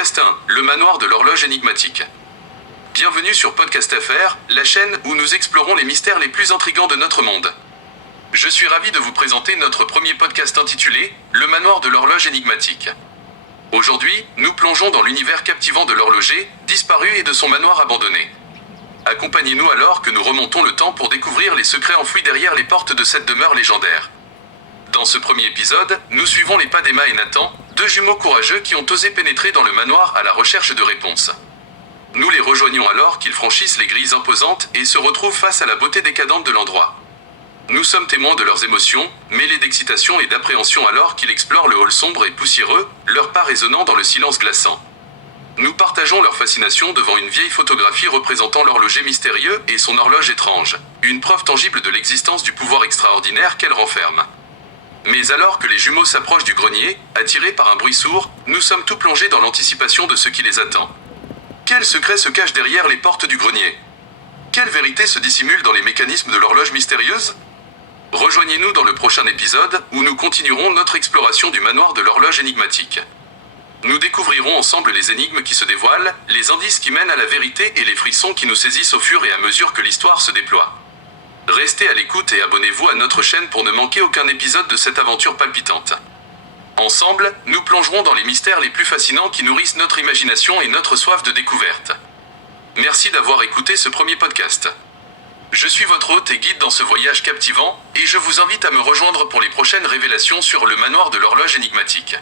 Podcast 1, le manoir de l'horloge énigmatique. Bienvenue sur Podcast FR, la chaîne où nous explorons les mystères les plus intrigants de notre monde. Je suis ravi de vous présenter notre premier podcast intitulé « Le manoir de l'horloge énigmatique ». Aujourd'hui, nous plongeons dans l'univers captivant de l'horloger, disparu et de son manoir abandonné. Accompagnez-nous alors que nous remontons le temps pour découvrir les secrets enfouis derrière les portes de cette demeure légendaire. Dans ce premier épisode, nous suivons les pas d'Emma et Nathan, deux jumeaux courageux qui ont osé pénétrer dans le manoir à la recherche de réponses. Nous les rejoignons alors qu'ils franchissent les grilles imposantes et se retrouvent face à la beauté décadente de l'endroit. Nous sommes témoins de leurs émotions, mêlées d'excitation et d'appréhension alors qu'ils explorent le hall sombre et poussiéreux, leurs pas résonnant dans le silence glaçant. Nous partageons leur fascination devant une vieille photographie représentant l'horloger mystérieux et son horloge étrange, une preuve tangible de l'existence du pouvoir extraordinaire qu'elle renferme. Mais alors que les jumeaux s'approchent du grenier, attirés par un bruit sourd, nous sommes tout plongés dans l'anticipation de ce qui les attend. Quel secret se cache derrière les portes du grenier? Quelle vérité se dissimule dans les mécanismes de l'horloge mystérieuse? Rejoignez-nous dans le prochain épisode, où nous continuerons notre exploration du manoir de l'horloge énigmatique. Nous découvrirons ensemble les énigmes qui se dévoilent, les indices qui mènent à la vérité et les frissons qui nous saisissent au fur et à mesure que l'histoire se déploie. Restez à l'écoute et abonnez-vous à notre chaîne pour ne manquer aucun épisode de cette aventure palpitante. Ensemble, nous plongerons dans les mystères les plus fascinants qui nourrissent notre imagination et notre soif de découverte. Merci d'avoir écouté ce premier podcast. Je suis votre hôte et guide dans ce voyage captivant, et je vous invite à me rejoindre pour les prochaines révélations sur le manoir de l'horloge énigmatique.